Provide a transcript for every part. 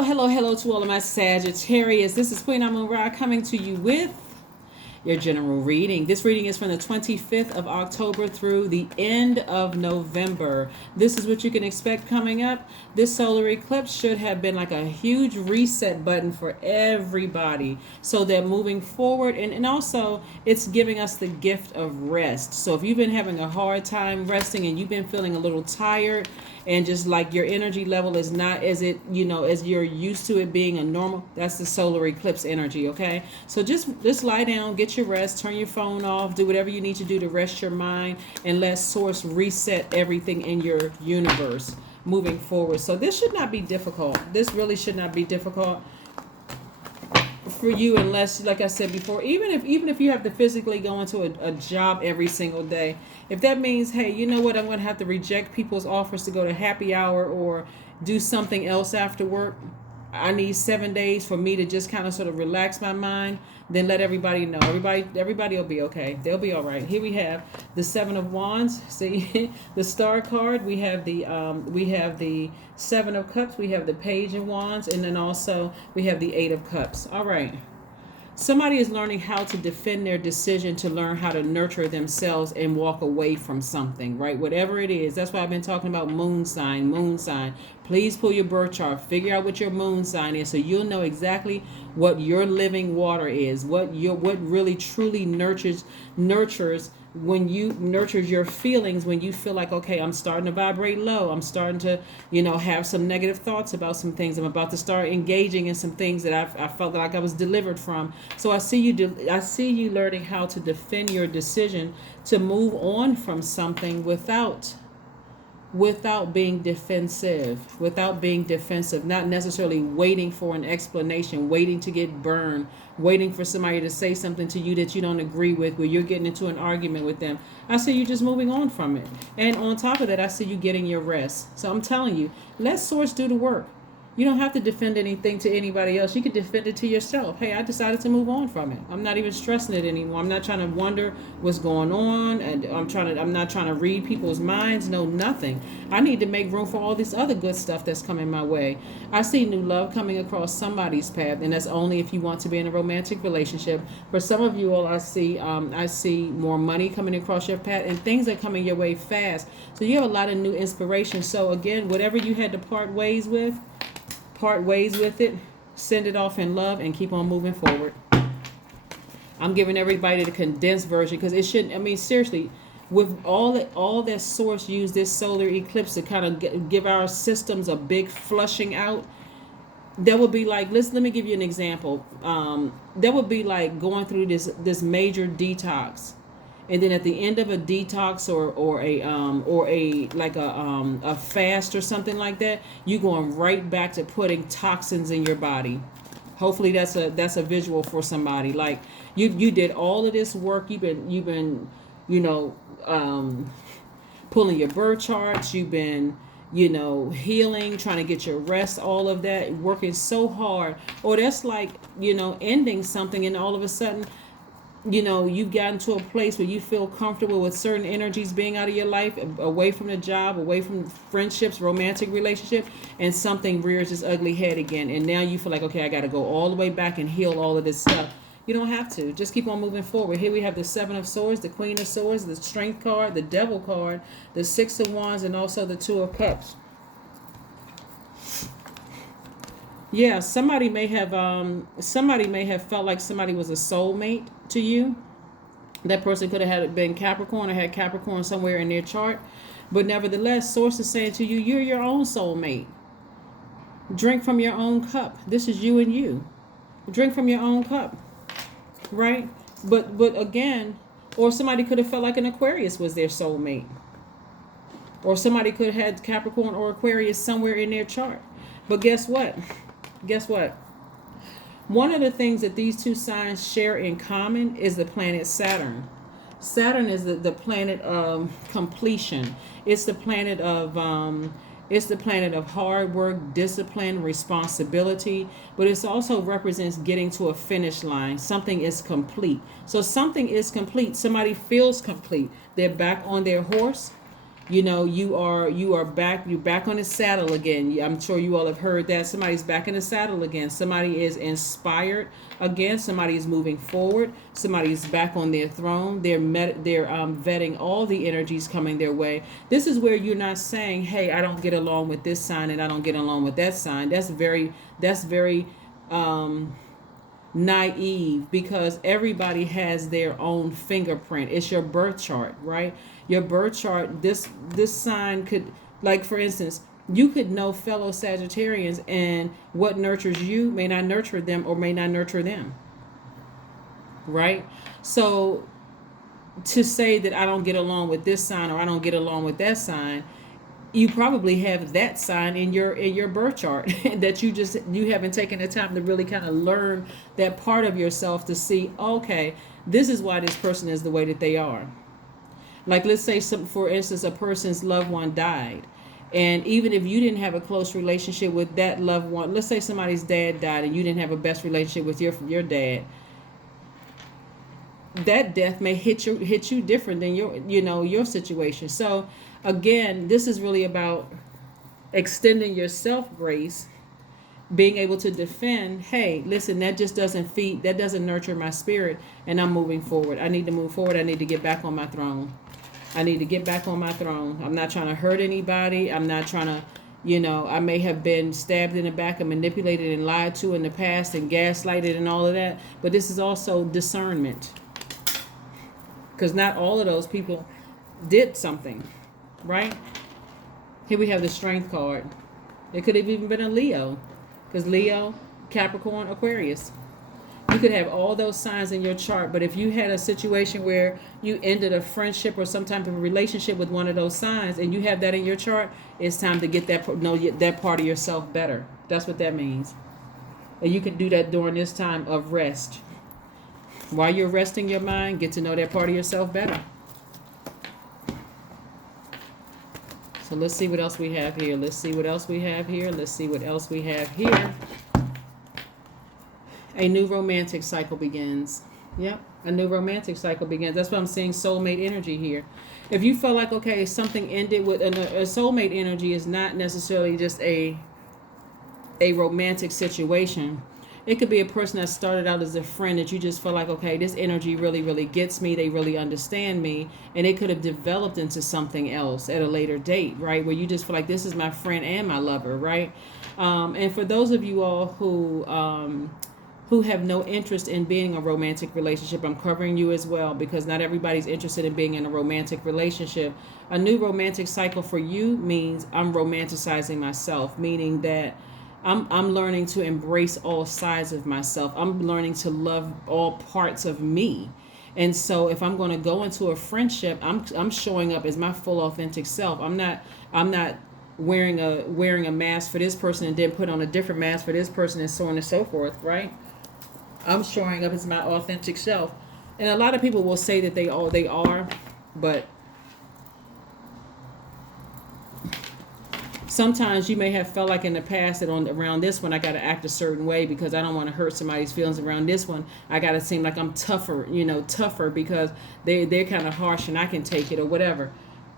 Hello to all of my Sagittarius. This is Queen Amun Ra coming to you with your general reading. This reading is from the 25th of October through the end of November. This is what you can expect coming up. This solar eclipse should have been like a huge reset button for everybody so that moving forward, and also it's giving us the gift of rest. So if you've been having a hard time resting and you've been feeling a little tired and just like your energy level is not as as you're used to it being a normal, that's the solar eclipse energy. Okay, so just lie down, get your rest, turn your phone off, do whatever you need to do to rest your mind, and let source reset everything in your universe moving forward. So this should not be difficult. This really should not be difficult for you, unless, like I said before, even if you have to physically go into a job every single day. If that means, hey, you know what, I'm going to have to reject people's offers to go to happy hour or do something else after work, I need 7 days for me to just kind of sort of relax my mind, then let everybody know. Everybody will be okay. They'll be all right. Here we have the Seven of Wands. See the Star card. We have the Seven of Cups. We have the Page of Wands, and then also we have the Eight of Cups. All right. Somebody is learning how to defend their decision to learn how to nurture themselves and walk away from something, right? Whatever it is. That's why I've been talking about moon sign, moon sign. Please pull your birth chart. Figure out what your moon sign is so you'll know exactly what your living water is, what really truly nurtures when you nurtures your feelings, when you feel like, okay, I'm starting to vibrate low, I'm starting to have some negative thoughts about some things, I'm about to start engaging in some things that I felt like I was delivered from. So I see you learning how to defend your decision to move on from something without being defensive, not necessarily waiting for an explanation, waiting to get burned, waiting for somebody to say something to you that you don't agree with, where you're getting into an argument with them. I see you just moving on from it. And on top of that, I see you getting your rest. So I'm telling you, let source do the work. You don't have to defend anything to anybody else. You can defend it to yourself. Hey, I decided to move on from it. I'm not even stressing it anymore. I'm not trying to wonder what's going on, and I'm not trying to read people's minds. No, nothing. I need to make room for all this other good stuff that's coming my way. I see new love coming across somebody's path, and that's only if you want to be in a romantic relationship. For some of you all, I see more money coming across your path, and things are coming your way fast. So you have a lot of new inspiration. So again, whatever you had to part ways with it, send it off in love, and keep on moving forward. I'm giving everybody the condensed version because it shouldn't, I mean, seriously, with all that source used this solar eclipse to kind of give our systems a big flushing out. That would be like, let me give you an example. That would be like going through this major detox. And then at the end of a detox or a fast or something like that, you going right back to putting toxins in your body. Hopefully that's a visual for somebody. Like you did all of this work. You've been pulling your birth charts. You've been healing, trying to get your rest, all of that, working so hard. Or that's like ending something, and all of a sudden, you've gotten to a place where you feel comfortable with certain energies being out of your life, away from the job, away from friendships, romantic relationship, and something rears its ugly head again. And now you feel like, okay, I got to go all the way back and heal all of this stuff. You don't have to. Just keep on moving forward. Here we have the Seven of Swords, the Queen of Swords, the Strength card, the Devil card, the Six of Wands, and also the Two of Cups. Yeah, somebody may have felt like somebody was a soulmate to you. That person could have been Capricorn or had Capricorn somewhere in their chart. But nevertheless, source is saying to you, you're your own soulmate. Drink from your own cup. This is you and you. Drink from your own cup. Right? But again, or somebody could have felt like an Aquarius was their soulmate. Or somebody could have had Capricorn or Aquarius somewhere in their chart. But guess what? One of the things that these two signs share in common is the planet Saturn. Saturn is the planet of completion. It's the planet of hard work, discipline, responsibility, but it also represents getting to a finish line. Something is complete. So something is complete. Somebody feels complete. They're back on their horse. You know, you're back on the saddle again. I'm sure you all have heard that. Somebody's back in the saddle again. Somebody is inspired again. Somebody is moving forward. Somebody's back on their throne. They're vetting all the energies coming their way. This is where you're not saying, hey, I don't get along with this sign and I don't get along with that sign. That's very naive, because everybody has their own fingerprint. It's your birth chart, right? Your birth chart, this sign could, like for instance, you could know fellow Sagittarians, and what nurtures you may not nurture them or may not nurture them, right? So to say that I don't get along with this sign or I don't get along with that sign, you probably have that sign in your birth chart that you haven't taken the time to really kind of learn that part of yourself to see, okay, this is why this person is the way that they are. Like, let's say for instance, a person's loved one died, and even if you didn't have a close relationship with that loved one, let's say somebody's dad died and you didn't have a best relationship with your dad, that death may hit you different than your situation. So again, this is really about extending yourself grace, being able to defend, hey, listen, that just doesn't nurture my spirit, and I'm moving forward. I need to move forward. I need to get back on my throne. I need to get back on my throne. I'm not trying to hurt anybody. I'm not trying to, I may have been stabbed in the back and manipulated and lied to in the past and gaslighted and all of that, but this is also discernment, because not all of those people did something, right? Here we have the Strength card. It could have even been a Leo, because Leo, Capricorn, Aquarius. You could have all those signs in your chart, but if you had a situation where you ended a friendship or some type of a relationship with one of those signs, and you have that in your chart, it's time to get that part of yourself better. That's what that means. And you can do that during this time of rest. While you're resting your mind, get to know that part of yourself better. So let's see what else we have here. Let's see what else we have here. Let's see what else we have here. A new romantic cycle begins. Yep, a new romantic cycle begins. That's why I'm seeing soulmate energy here. If you feel like, okay, something ended with a soulmate energy is not necessarily just a romantic situation. It could be a person that started out as a friend that you just feel like, okay, this energy really, really gets me. They really understand me. And it could have developed into something else at a later date, right? Where you just feel like this is my friend and my lover, right? And for those of you all who have no interest in being in a romantic relationship, I'm covering you as well, because not everybody's interested in being in a romantic relationship. A new romantic cycle for you means I'm romanticizing myself, meaning that I'm learning to embrace all sides of myself. I'm learning to love all parts of me. And so if I'm going to go into a friendship, I'm showing up as my full authentic self. I'm not wearing a mask for this person and then put on a different mask for this person, and so on and so forth, right? I'm showing up as my authentic self. And a lot of people will say that they are, but sometimes you may have felt like in the past that around this one I got to act a certain way because I don't want to hurt somebody's feelings. Around this one I got to seem like I'm tougher because they're kind of harsh and I can take it or whatever.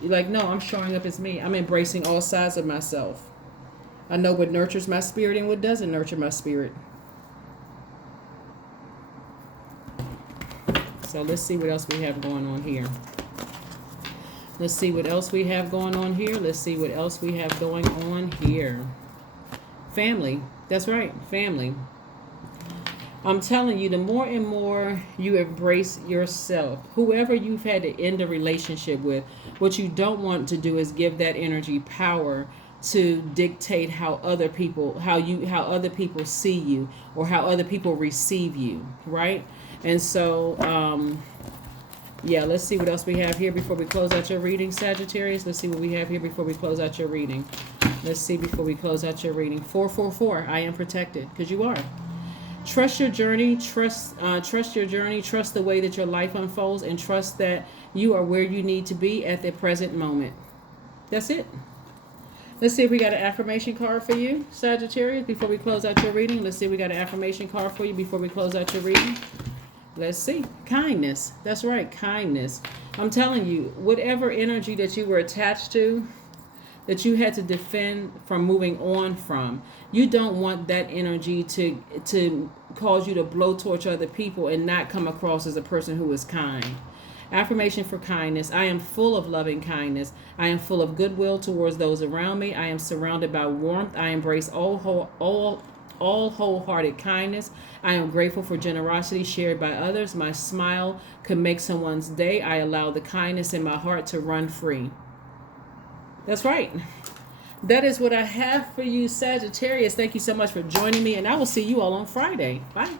You're like, no, I'm showing up as me. I'm embracing all sides of myself. I know what nurtures my spirit and what doesn't nurture my spirit. So let's see what else we have going on here. Let's see what else we have going on here. Let's see what else we have going on here. Family. That's right. Family. I'm telling you, the more and more you embrace yourself, whoever you've had to end a relationship with, what you don't want to do is give that energy power to dictate how other people see you or how other people receive you, right? And so, yeah, let's see what else we have here before we close out your reading, Sagittarius. Let's see what we have here before we close out your reading. Let's see before we close out your reading. 444, I am protected, because you are. Trust your journey, trust your journey, trust the way that your life unfolds, and trust that you are where you need to be at the present moment. That's it. Let's see if we got an affirmation card for you, Sagittarius, before we close out your reading. Let's see if we got an affirmation card for you before we close out your reading. Let's see. Kindness. That's right. Kindness. I'm telling you, whatever energy that you were attached to, that you had to defend from moving on from, you don't want that energy to cause you to blowtorch other people and not come across as a person who is kind. Affirmation for kindness. I am full of loving kindness. I am full of goodwill towards those around me. I am surrounded by warmth. I embrace all wholehearted kindness. I am grateful for generosity shared by others. My smile could make someone's day. I allow the kindness in my heart to run free. That's right. That is what I have for you, Sagittarius. Thank you so much for joining me, and I will see you all on Friday. Bye.